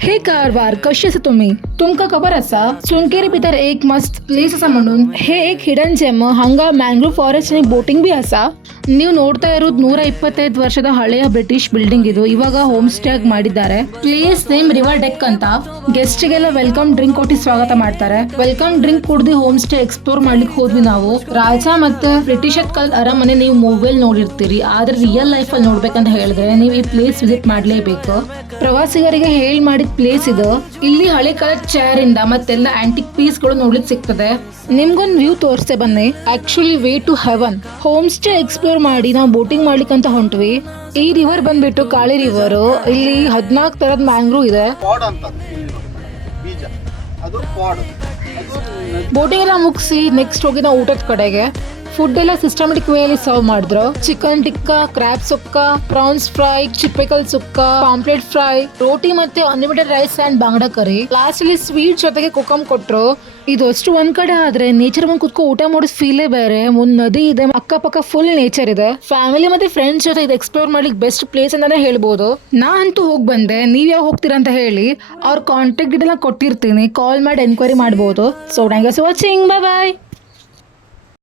हे कारवार, कशी आहेस तुम्ही? तुमका खबर असा सोनकेरी भितर एक मस्त प्लेस असा म्हणून हे एक हिडन जेम ಹಂಗ ಮ್ಯಾಂಗ್ರೋವ್ ಫಾರೆಸ್ಟ್ आणि ಬೋಟಿಂಗ್ ಬಿ ಅಸ. ನೀವು ನೋಡ್ತಾ ಇರೋದು 125 ವರ್ಷದ ಹಳೆಯ ಬ್ರಿಟಿಷ್ ಬಿಲ್ಡಿಂಗ್ ಇದು. ಇವಾಗ ಹೋಮ್ ಸ್ಟೇ ಆಗಿ ಮಾಡಿದ್ದಾರೆ. ಪ್ಲೇಸ್ ನೇಮ್ ರಿವರ್ ಡೆಕ್ ಅಂತ. ಗೆಸ್ಟ್ ಗೆಲ್ಲ ವೆಲ್ಕಮ್ ಡ್ರಿಂಕ್ ಕೊಟ್ಟು ಸ್ವಾಗತ ಮಾಡ್ತಾರೆ. ವೆಲ್ಕಮ್ ಡ್ರಿಂಕ್ ಕುಡ್ದು ಹೋಮ್ ಸ್ಟೇ ಎಕ್ಸ್ಪ್ಲೋರ್ ಮಾಡ್ಲಿಕ್ಕೆ ಹೋದ್ವಿ ನಾವು. ರಾಜ ಮತ್ತೆ ಬ್ರಿಟಿಷ್ ಕಾಲದ ಅರಮನೆ ನೀವು ಮೊಬೈಲ್ ನೋಡಿರ್ತೀರಿ, ಆದ್ರೆ ರಿಯಲ್ ಲೈಫ್ ಅಲ್ಲಿ ನೋಡ್ಬೇಕಂತ ಹೇಳಿದ್ರೆ ನೀವು ಈ ಪ್ಲೇಸ್ ವಿಸಿಟ್ ಮಾಡ್ಲೇಬೇಕು. ಪ್ರವಾಸಿಗರಿಗೆ ಹೇಳಿ ಮಾಡಿದ ಪ್ಲೇಸ್ ಇದು. ಇಲ್ಲಿ ಹಳೆ ಕಾಲದ ಚೇರ್ ಇಂದ ಮತ್ತೆಲ್ಲ ಆಂಟಿಕ್ ಪೀಸ್ ಗಳು ನೋಡ್ಲಿಕ್ಕೆ ಸಿಗ್ತದೆ. ನಿಮ್ಗೊಂದು ವ್ಯೂ ತೋರಿಸ್ತೆ ಬನ್ನಿ. Actually way to heaven. Home stay explore ಮಾಡಿ ನಾವು ಬೋಟಿಂಗ್ ಮಾಡ್ಲಿಕ್ಕೆ ಅಂತ ಹೊಂಟ್ವಿ. ಈ ರಿವರ್ ಬಂದ್ಬಿಟ್ಟು ಕಾಳಿ ರಿವರ್. ಇಲ್ಲಿ 14 ತರದ ಮ್ಯಾಂಗ್ರೋವ್ ಇದೆ. ಬೋಟಿಂಗ್ ಎಲ್ಲ ಮುಗಿಸಿ ನೆಕ್ಸ್ಟ್ ಹೋಗಿ ನಾವು ಊಟದ ಕಡೆಗೆ. ಫುಡ್ ಎಲ್ಲ ಸಿಸ್ಟಮೆಟಿಕ್ ವೇ ಅಲ್ಲಿ ಸರ್ವ್ ಮಾಡಿದ್ರು. Chicken tikka, crab sukka, prawns fry, ಚಿಪ್ಪೆಕಲ್ ಸುಕ್ಕ, ಪಾಂಪ್ಲೆಟ್ ಫ್ರೈ, ರೋಟಿ ಮತ್ತೆ unlimited rice and bangda curry. Last ಅಲ್ಲಿ ಸ್ವೀಟ್ ಜೊತೆಗೆ ಕುಕಮ್ ಕೊಟ್ರು. ಇದು ಅಷ್ಟು ಒಂದ್ ಕಡೆ ಆದ್ರೆ ನೇಚರ್ ಮುಂದ್ ಕುತ್ಕೊ ಊಟ ಮಾಡೋದು ಫೀಲೇ ಬೇರೆ. ಮುಂದ್ ನದಿ ಇದೆ, ಅಕ್ಕಪಕ್ಕ ಫುಲ್ ನೇಚರ್ ಇದೆ. ಫ್ಯಾಮಿಲಿ ಮತ್ತೆ ಫ್ರೆಂಡ್ಸ್ ಜೊತೆ ಇದು ಎಕ್ಸ್ಪ್ಲೋರ್ ಮಾಡ್ಲಿಕ್ಕೆ ಬೆಸ್ಟ್ ಪ್ಲೇಸ್ ಅಂತಾನೆ ಹೇಳ್ಬೋದು. ನಾ ಅಂತೂ ಹೋಗಿ ಬಂದೆ. ನೀವ್ ಯಾವ ಹೋಗ್ತೀರಾ ಅಂತ ಹೇಳಿ ಅವ್ರ ಕಾಂಟ್ಯಾಕ್ಟ್ ಡೀಟೇಲ್ ಕೊಟ್ಟಿರ್ತೀನಿ, ಕಾಲ್ ಮಾಡಿ ಎನ್ಕ್ವೈರಿ ಮಾಡ್ಬೋದು. So thank you for watching, bye bye.